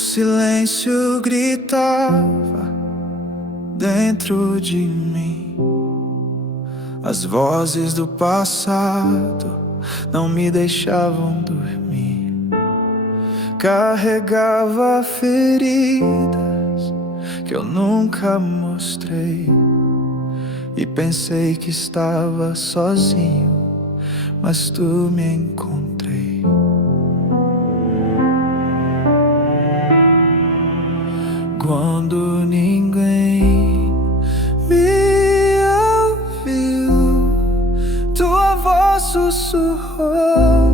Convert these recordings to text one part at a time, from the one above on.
silêncio gritava dentro de mim. As vozes do passado não me deixavam dormir. Carregava feridas que eu nunca mostrei, e pensei que estava sozinho, mas tu me encontrei. Quando ninguém me ouviu, tua voz sussurrou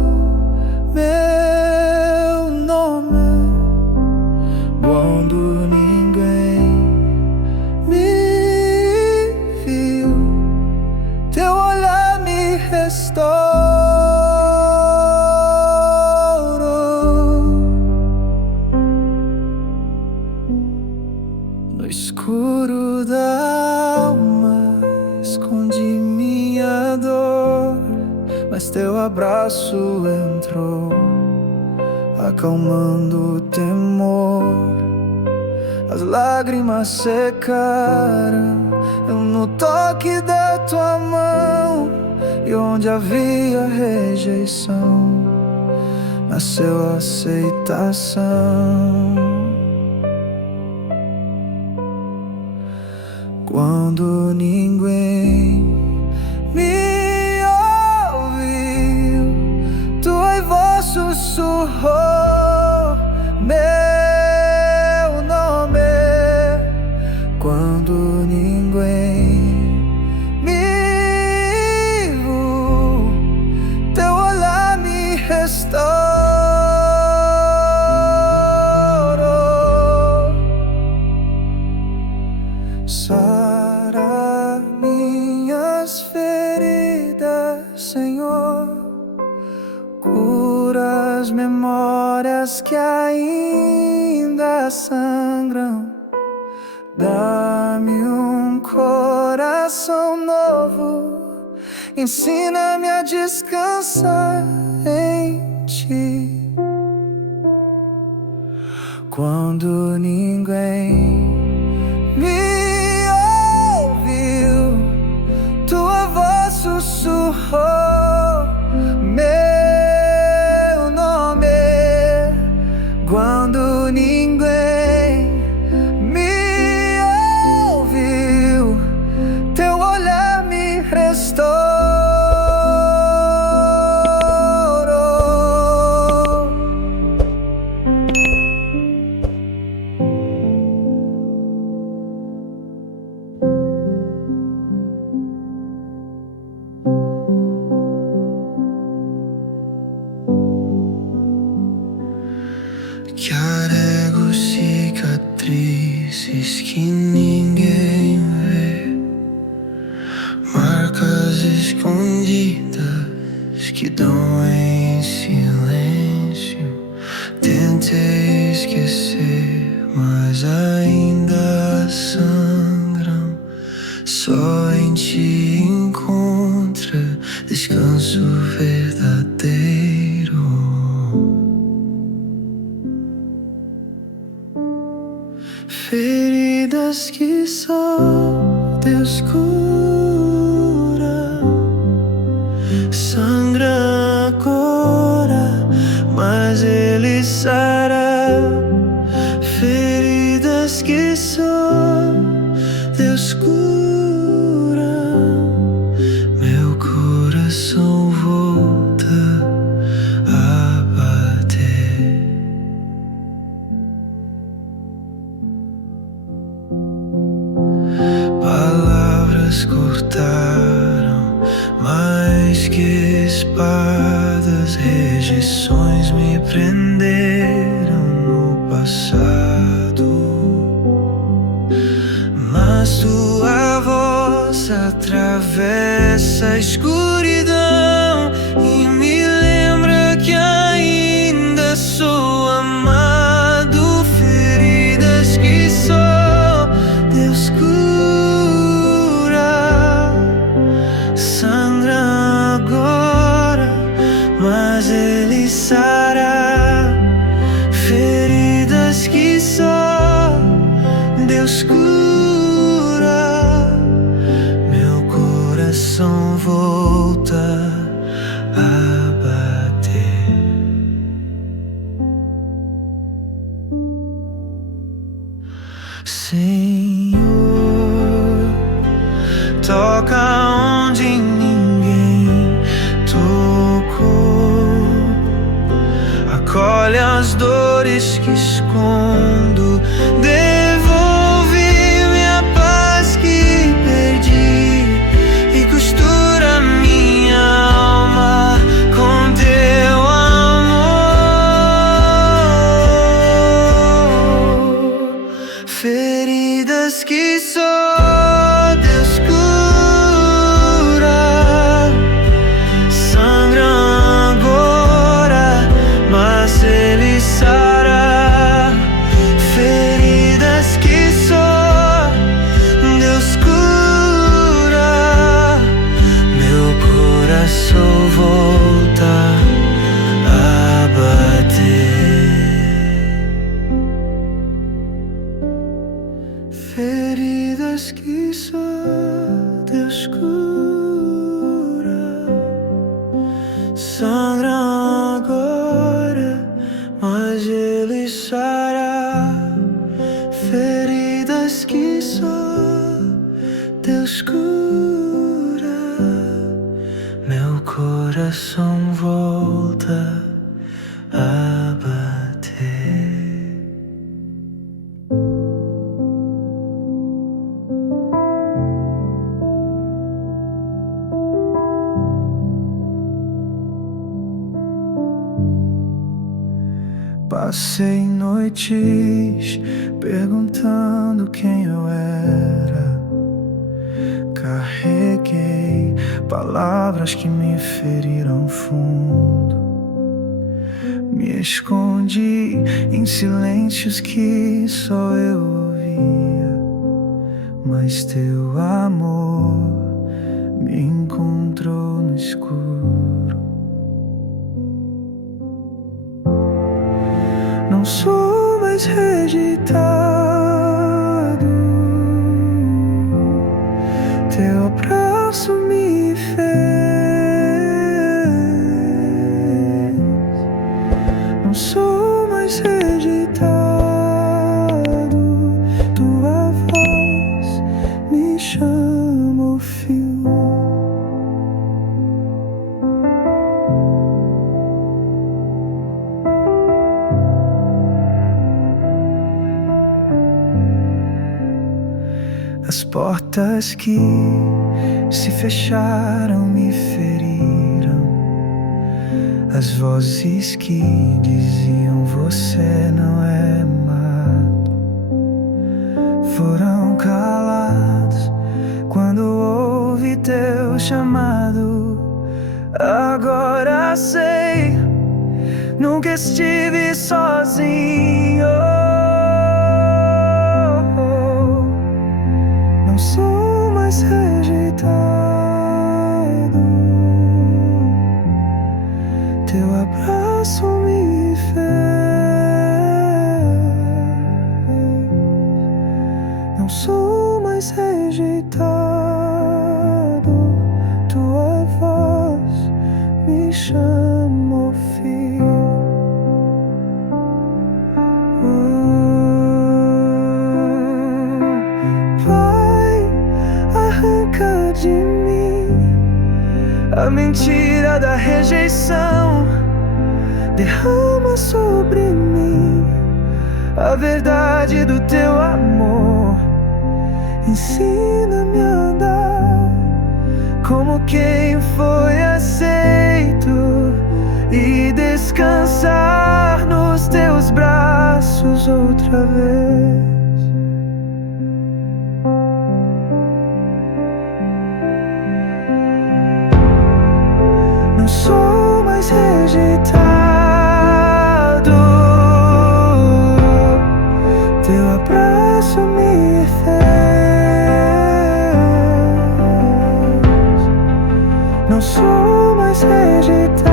meu nome. Quando ninguém me viu, teu olhar me restaurou. No escuro da alma escondi minha dor, mas teu abraço entrou, acalmando o temor. As lágrimas secaram no toque da tua mão, e onde havia rejeição nasceu aceitação. Quando ninguém me ouviu, tua voz sussurrou meu nome. Quando ninguém me viu, teu olhar me restaurou. Sara minhas feridas, Senhor, cura as memórias que ainda sangram. Dá-me um coração novo, ensina-me a descansar em ti. Quando ninguém me ouviu, tua voz sussurrou meu nome. Quando ninguém me ouviu, teu olhar me restaurou. Carrego cicatrizes que ninguém vê, marcas escondidas que doem em silêncio. Tentei esquecer, mas ainda sangram. Só em ti encontra descanso verdadeiro. Feridas que só Deus cura, sangra agora, mas Ele sara. Feridas que só Deus cura, meu coração volta a bater. Palavras cortaram mais que espadas, rejeições me prenderam no passado, mas tua voz atravessa a escuridão e me lembra que ainda sou amado. Feridas que só Deus cura, sangra agora, mas Ele sara. Feridas que Senhor, toca onde ninguém tocou, acolhe as dores que escondo, devolve-me a paz que perdi e costura minha alma com teu amor. Feridas que só Deus cura sangram agora, mas Ele sara. Feridas que só Deus cura, meu coração volta a bater. Feridas que só Deus cura sangram agora, mas Ele sara. Feridas que só Deus cura, meu coração volta a bater. Passei noites perguntando quem eu era. Carreguei palavras que me feriram fundo. Me escondi em silêncios que só eu ouvia, mas teu amor me encontrou no escuro. Não sou mais rejeitado, teu abraço me fez. Não sou mais rejeitado, tua voz me chama o fio. As portas que se fecharam me feriram, as vozes que diziam você não é amado foram calados quando ouvi teu chamado. Agora sei, nunca estive sozinho. Não sou mais rejeitado, teu abraço me fez. Não sou mais rejeitado, tua voz me chama, filho. Arranca de mim a mentira da rejeição, derrama sobre mim a verdade do teu amor. Ensina-me a andar como quem foi aceito e descansar nos teus braços outra vez. Não sou mais rejeitado, teu abraço me fez. Não sou mais rejeitado,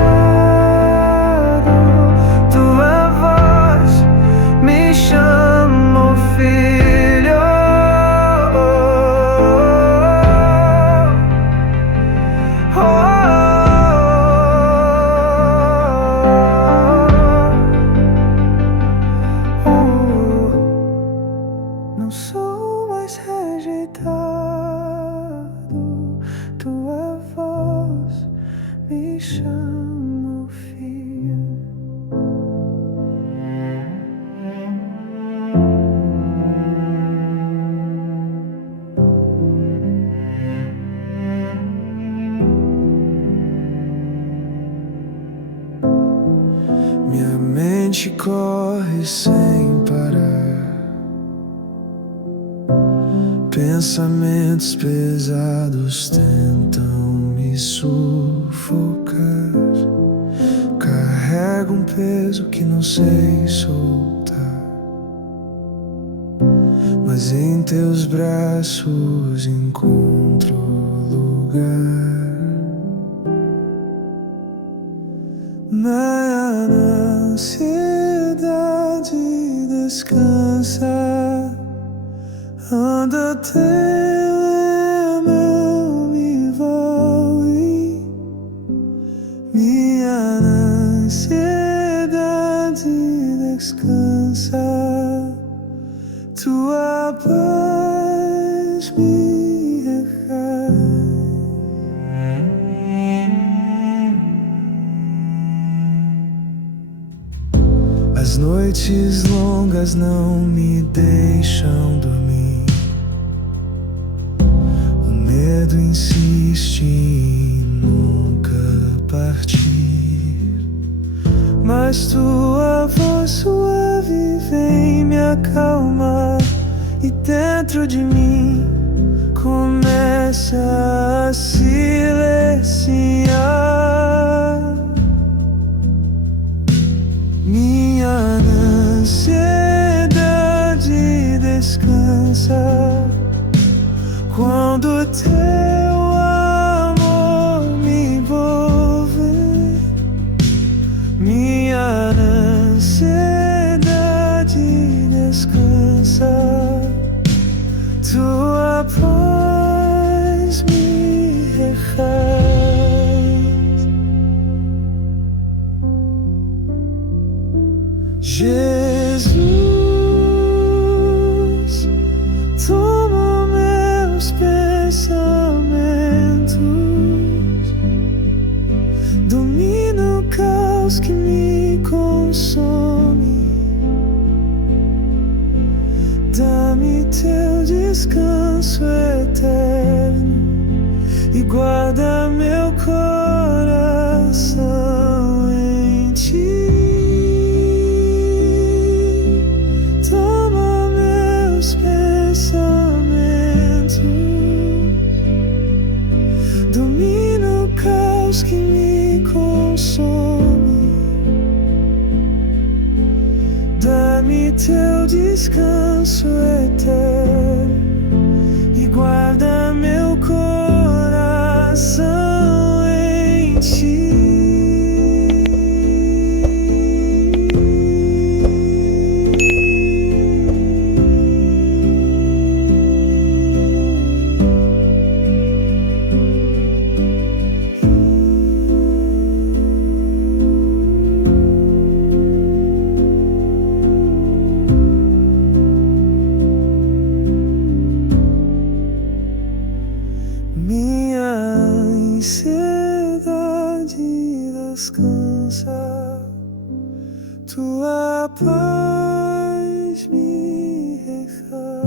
tua voz me chama, filho. não sou mais rejeitado. Tua voz me chama, filho. Minha mente corre sem parar, pensamentos pesados tentam me sufocar. Carrego um peso que não sei soltar, mas em teus braços encontro lugar. Na ansiedade descansa, anda teu não me envolve. Minha ansiedade descansa, tua paz me recai. As noites longas não me deixam dormir, o medo insiste em nunca partir, mas tua voz suave vem me acalmar, e dentro de mim começa a silenciar. Minha ansiedade descansa quando teu amor me envolve. Minha ansiedade descansa, tua paz me refaz. Jesus, toma meus pensamentos, domina o caos que me consome. Dá-me teu descanso eterno e guarda meu coração em ti. Domina o caos que me consome. Dá-me teu descanso eterno e guarda meu coração em ti. Minha ansiedade descansa, tua paz me refaz.